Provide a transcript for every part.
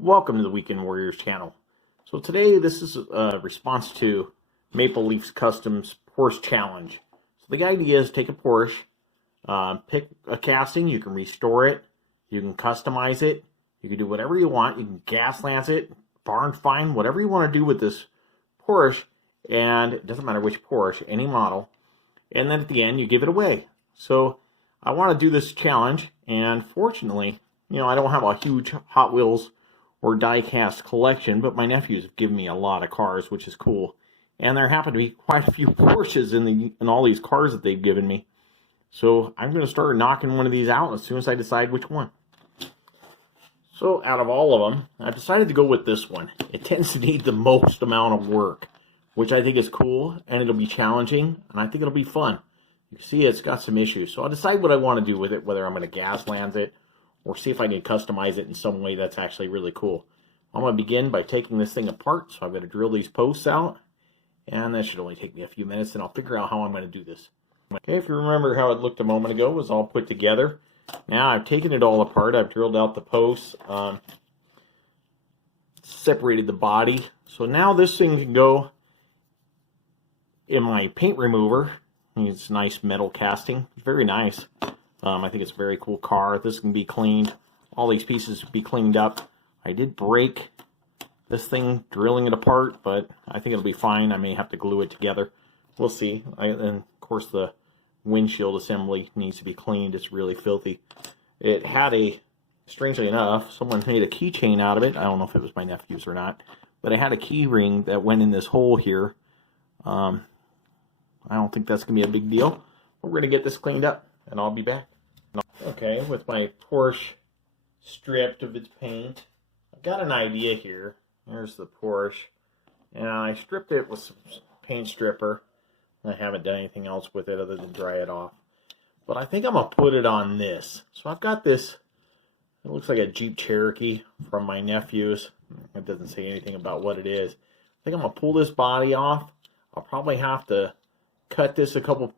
Welcome to the Weekend Warriors channel. So today this is a response to Maple Leaf's Customs Porsche Challenge. So the idea is take a Porsche, pick a casting, you can restore it, you can customize it, you can do whatever you want, you can gas lance it, barn find, whatever you want to do with this Porsche, and it doesn't matter which Porsche, any model, and then at the end you give it away. So I want to do this challenge, and fortunately, I don't have a huge Hot Wheels or Diecast collection, but my nephews have given me a lot of cars, which is cool. And there happen to be quite a few Porsches in all these cars that they've given me. So I'm going to start knocking one of these out as soon as I decide which one. So out of all of them, I decided to go with this one. It tends to need the most amount of work, which I think is cool, and it'll be challenging, and I think it'll be fun. You can see it's got some issues. So I'll decide what I want to do with it, whether I'm going to gas lance it, or see if I can customize it in some way that's actually really cool. I'm going to begin by taking this thing apart, so I'm going to drill these posts out, and that should only take me a few minutes, and I'll figure out how I'm going to do this. Okay, if you remember how it looked a moment ago, it was all put together. Now I've taken it all apart, I've drilled out the posts, separated the body, so now this thing can go in my paint remover. It's nice metal casting, it's very nice. I think it's a very cool car. This can be cleaned. All these pieces be cleaned up. I did break this thing drilling it apart, but I think it'll be fine. I may have to glue it together. We'll see. And of course the windshield assembly needs to be cleaned. It's really filthy. It had strangely enough, someone made a keychain out of it. I don't know if it was my nephew's or not, but it had a key ring that went in this hole here. I don't think that's going to be a big deal. We're going to get this cleaned up, and I'll be back. Okay, with my Porsche stripped of its paint, I've got an idea here. There's the Porsche, and I stripped it with some paint stripper. I haven't done anything else with it other than dry it off. But I think I'm going to put it on this. So I've got this, it looks like a Jeep Cherokee from my nephews. It doesn't say anything about what it is. I think I'm going to pull this body off. I'll probably have to cut this a couple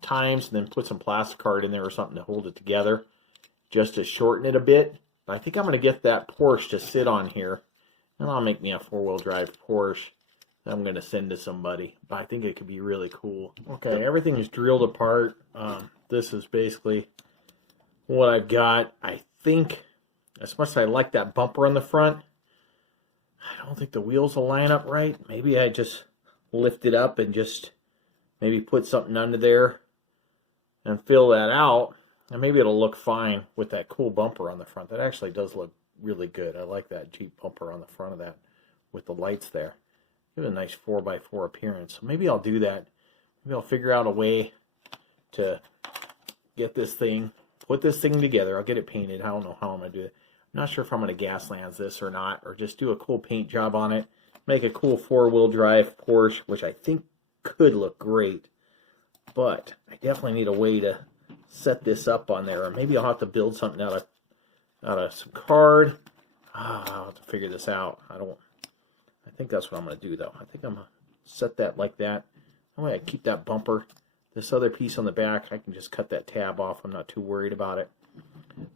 times and then put some plastic card in there or something to hold it together just to shorten it a bit. But I think I'm going to get that Porsche to sit on here, and I'll make me a four-wheel drive Porsche that I'm going to send to somebody. But I think it could be really cool. Okay, everything is drilled apart. This is basically what I've got. I think, as much as I like that bumper on the front, I don't think the wheels will line up right. Maybe I just lift it up and just maybe put something under there and fill that out, and maybe it'll look fine with that cool bumper on the front. That actually does look really good. I like that Jeep bumper on the front of that with the lights there. Give it a nice 4x4 appearance. So maybe I'll do that. Maybe I'll figure out a way to get this thing, put this thing together. I'll get it painted. I don't know how I'm going to do it. I'm not sure if I'm going to gas lance this or not, or just do a cool paint job on it. Make a cool four-wheel drive Porsche, which I think could look great. But I definitely need a way to set this up on there, or maybe I'll have to build something out of some card. I'll have to figure this out. I think that's what I'm going to do, though. I think I'm going to set that like that. That way I keep that bumper. This other piece on the back, I can just cut that tab off. I'm not too worried about it.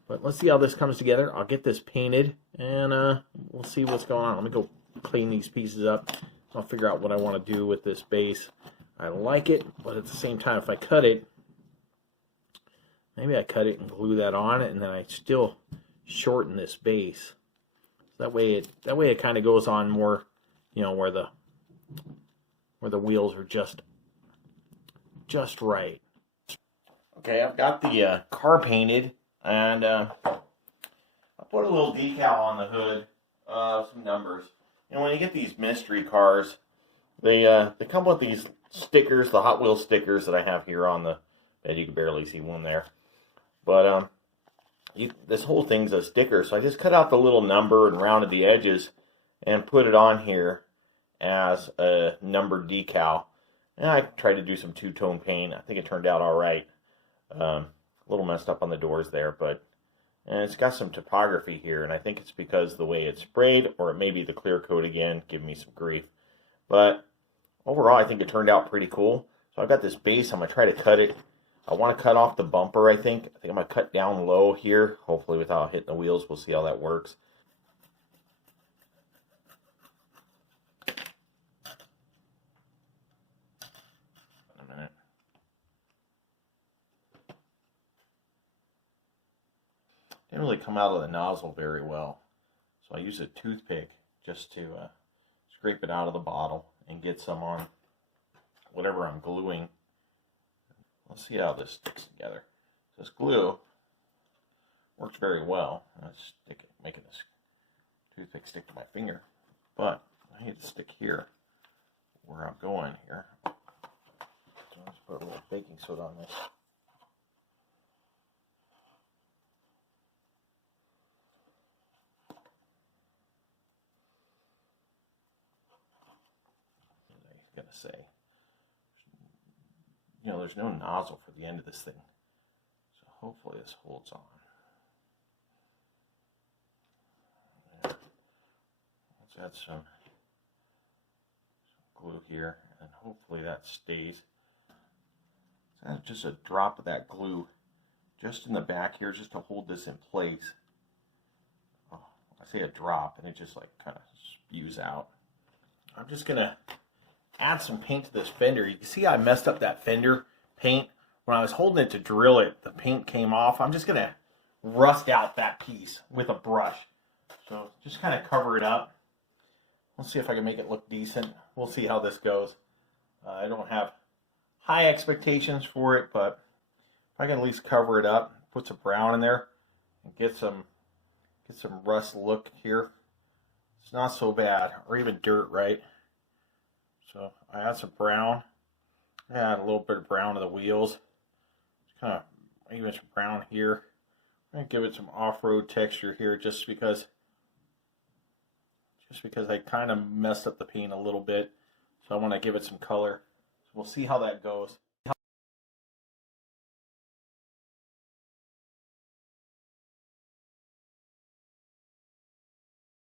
But let's see how this comes together. I'll get this painted, and we'll see what's going on. Let me go clean these pieces up. I'll figure out what I want to do with this base. I like it, but at the same time, if I cut it, maybe I cut it and glue that on, and then I still shorten this base. That way it kind of goes on more, where the wheels are just right. Okay, I've got the car painted, and I put a little decal on the hood, some numbers. When you get these mystery cars, they come with these stickers, the Hot Wheels stickers that I have here on the bed. You can barely see one there. But this whole thing's a sticker, so I just cut out the little number and rounded the edges and put it on here as a numbered decal. And I tried to do some two-tone paint. I think it turned out all right. A little messed up on the doors there, but and it's got some topography here, and I think it's because of the way it's sprayed, or it may be the clear coat again, giving me some grief. But overall, I think it turned out pretty cool. So I've got this base. I'm going to try to cut it. I want to cut off the bumper, I think. I'm going to cut down low here, hopefully without hitting the wheels. We'll see how that works. didn't really come out of the nozzle very well. So I use a toothpick just to scrape it out of the bottle and get some on whatever I'm gluing. Let's see how this sticks together. This glue works very well. I stick it, making this toothpick stick to my finger, but I need to stick here where I'm going here. So let's put a little baking soda on this. What was I gonna say? You know, there's no nozzle for the end of this thing, so hopefully this holds on. There. Let's add some glue here, and hopefully that stays. Let's add just a drop of that glue just in the back here, just to hold this in place. Oh, I say a drop, and it just like kind of spews out. I'm just gonna add some paint to this fender. You can see I messed up that fender paint. When I was holding it to drill it, the paint came off. I'm just going to rust out that piece with a brush. So just kind of cover it up. Let's see if I can make it look decent. We'll see how this goes. I don't have high expectations for it, but if I can at least cover it up, put some brown in there, and get some rust look here, it's not so bad. Or even dirt, right? So I add some brown. I add a little bit of brown to the wheels. Just kind of even some brown here. I'm gonna give it some off-road texture here, just because I kind of messed up the paint a little bit. So I want to give it some color. So we'll see how that goes.